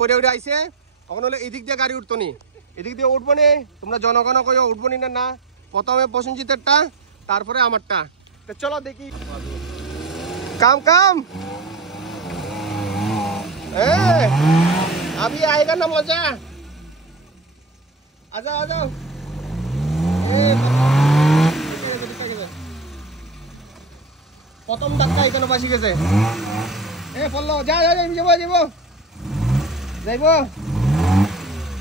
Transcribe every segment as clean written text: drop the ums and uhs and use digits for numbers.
বড়ে উড়ে আইছে এখন হলো এদিক দিয়ে গাড়ি উঠতো নি এদিক দিয়ে উঠবো নি তোমরা জনগণ কই উঠবো নি না প্রথমে প্রসেনজিতেরটা তারপরে আমারটা তো চলো দেখি काम काम अभी आएगा ना मजा आजा आजा प्रथम धक्का एखाने बासी गेছে ए पल्लो जा जा যাবো যাবো যাইবো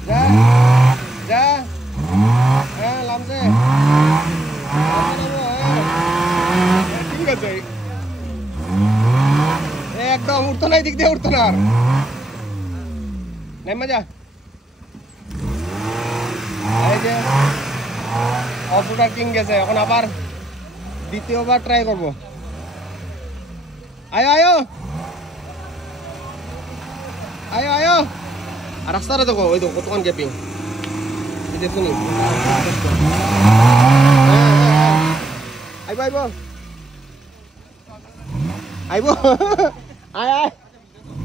যা যা হ্যাঁ লামছে ঠিক আছে एकदम उठतो ना दिख दे उठतो ना नहीं मजा অফরোডার কিং গেছে এখন আবার দ্বিতীয়বার ট্রাই করব আয়ো আয়ো আয়ো আয়ো আর রাস্তাটা দেখো ওই দেখো কতক্ষণ গ্যাপিং এই দেখো নি আইবো আইবো আইবো আয় আয়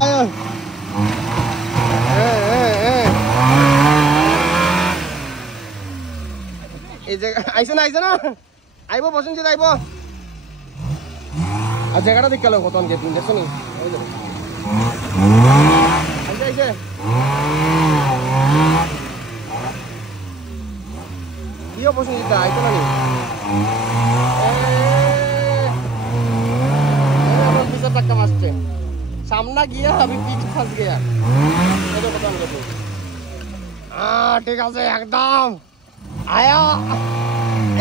আয় এই জায়গা আইছে না আইবো প্রসেনজিৎ আইবো আর জায়গাটা দেখ গেল কতক্ষণ গেপিং দেখছো নি ওই দেখো আইছে আইছে কিও প্রসেনজিৎ আইতো না নি धक्का मारते सामना गया अभी पीछे फंस गया ठीक है एकदम आया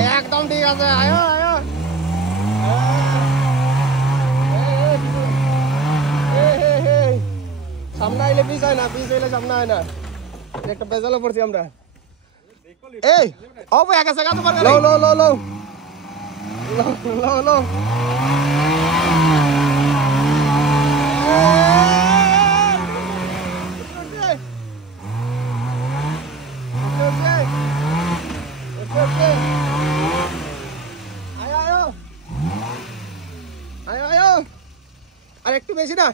एकदम ठीक है आयो आयो सामना आइले पिछ হয় না পিছ হইলে সামনা হয় না একটা বেজালে পড়ছি আমরা এই ও ভাই আগে জায়গা তো পার লো লো লো লো লো লো আর একটু বেশি না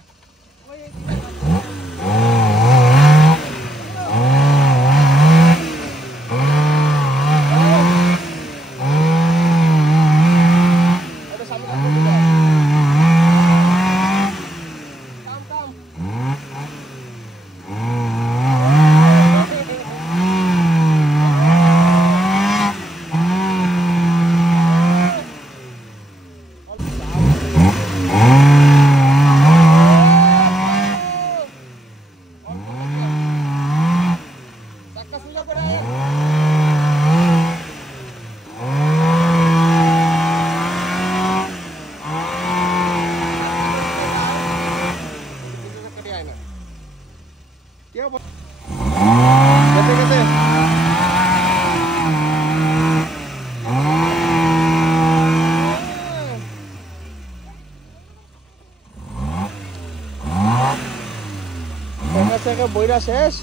বইরা শেষ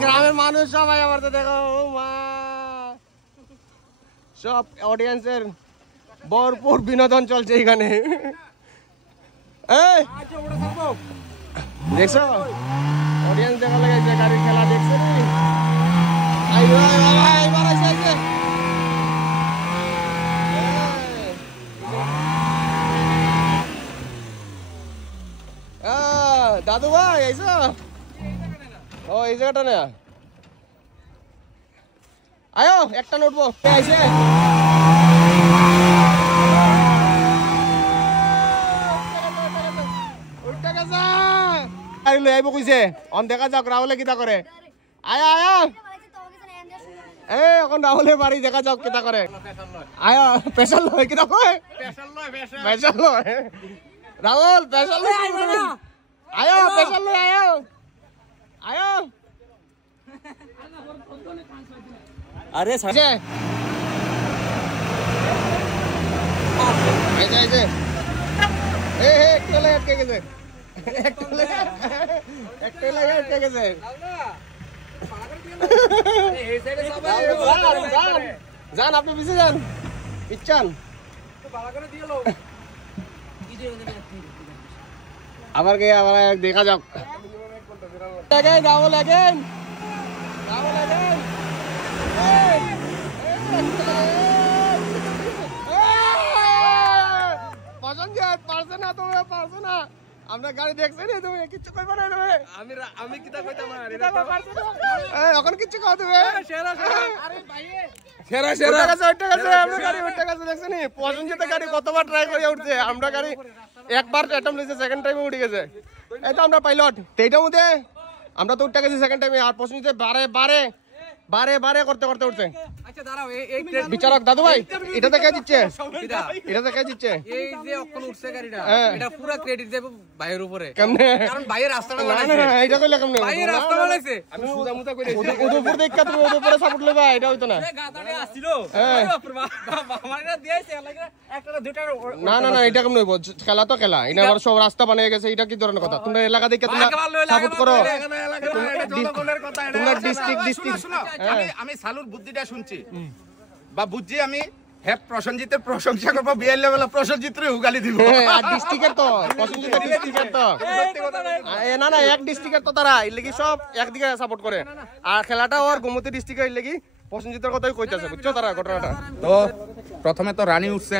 গ্রামের মানুষ সবাই আমার তো দেখো মা সব অডিয়েন্সের ভরপুর বিনোদন চলছে এখানে দেখছো অডিয়েন্স দেখা লাগাইছে গাড়ির খেলা দেখছে দাদু ভাই আইসো ও এই জায়গাটা না আয়ো একটা উঠবো আইসে উঠতে গেছে আরে লই আইবো কইছে অন দেখা যাক রাহুলে কিটা করে আয় আয় এখন রাহুলের বাড়ি দেখা যাক কিটা করে আয় স্পেশাল লয় কিটা কয় স্পেশাল লয় রাহুল স্পেশাল লয় আইবো না আয়ো স্পেশাল লয় আয়ো আয়ো अरे संजय ऐसे ऐसे एक टोले अटके कैसे एक टोले अटके कैसे যান আপনি পিছে যান পিছান আবার গিয়ে আবার দেখা যাক ডাবল अगेन পছন্দ পারছে না তুমি পারছো না আমরা গাড়ি দেখছি না তুমি কিছু কইবা না তুমি আমি কিটা কইতাম আর এটা পারছো না এখন কিছু কও তুমি সেরা আরে ভাই সেরা ওটা কাছে আমরা গাড়ি ওটা কাছে দেখছেন পছন্দিত গাড়ি কতবার ট্রাই করে উঠছে আমরা গাড়ি একবার অ্যাটেম্প লিছে সেকেন্ড টাইমে উঠে গেছে এই তো আমরা পাইলট এইটার মধ্যে আমরা তো উঠতে গেছি সেকেন্ড টাইমে আর পছন্দিত বারে করতে উঠছে আচ্ছা দাঁড়াও এই বিচারক দাদু ভাই এটা থেকে দিচ্ছে এটা থেকে দিচ্ছে এই যে অক্ষণ উঠছে গাড়িটা এটা পুরো ক্রেডিট দেব ভাইয়ের উপরে কেমনে কারণ ভাইয়ের রাস্তাটা না বানাইছে না এটা কইলা কেমনে ভাইয়ের রাস্তা বানাইছে আমি সুজা মুতা কইছি উদয়পুর দেখা তুমি উদয়পুরে সাপোর্ট লইবা এটা হইতো না এই গাদারে আসছিল আমারটা দিয়েছে লাগে একটা দুটো না এটা কেমনে হইব খেলা তো খেলা এটা আবার সব রাস্তা বানিয়ে গেছে এটা কি ধরনের কথা তোমরা এলাকা দেখে তোমরা সাপোর্ট করো তোমরা ডিস্ট্রিক্ট আমি সালুর বুদ্ধিটা শুনছি বা বুঝছি আমি হ্যাঁ প্রসঞ্জিতের প্রশংসা করবো বিএল লেভেলে প্রসঞ্জিতের উগালি দিব আর ডিস্ট্রিক্টের তো পছন্দের ডিস্ট্রিক্টের তো না এক ডিস্ট্রিক্টের তো তারা এর লাগি সব একদিকে সাপোর্ট করে আর খেলাটা ওর গোমতী ডিস্ট্রিক্টের এর লাগি পছন্দের কথাই কইতাছে বুঝছো তারা ঘটনাটা তো প্রথমে তো রানী উঠছে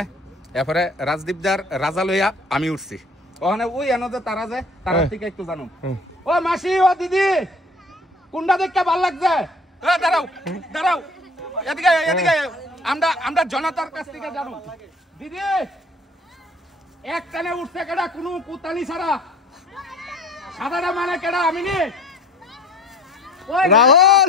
এরপরে রাজদীপদার রাজা লইয়া আমি উঠছি ওখানে ওই এনদে তারা যায় তারা থেকে একটু জানো ও মাসি ও দিদি কোনটা দেখতে ভালো লাগছে দাঁড়াও এদিকে আমরা জনতার কাছ থেকে জানো দিদি এক টানে উঠছে কেডা কোনো কুতালি ছাড়া সাদাটা মানে কেডা আমি নি রাহুল